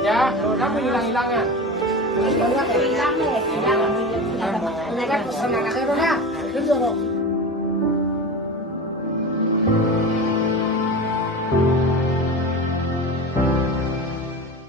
aja. Kenapa hilang-hilangnya? Hilang nih, hilang. Ternyata pesan anaknya udah. Itu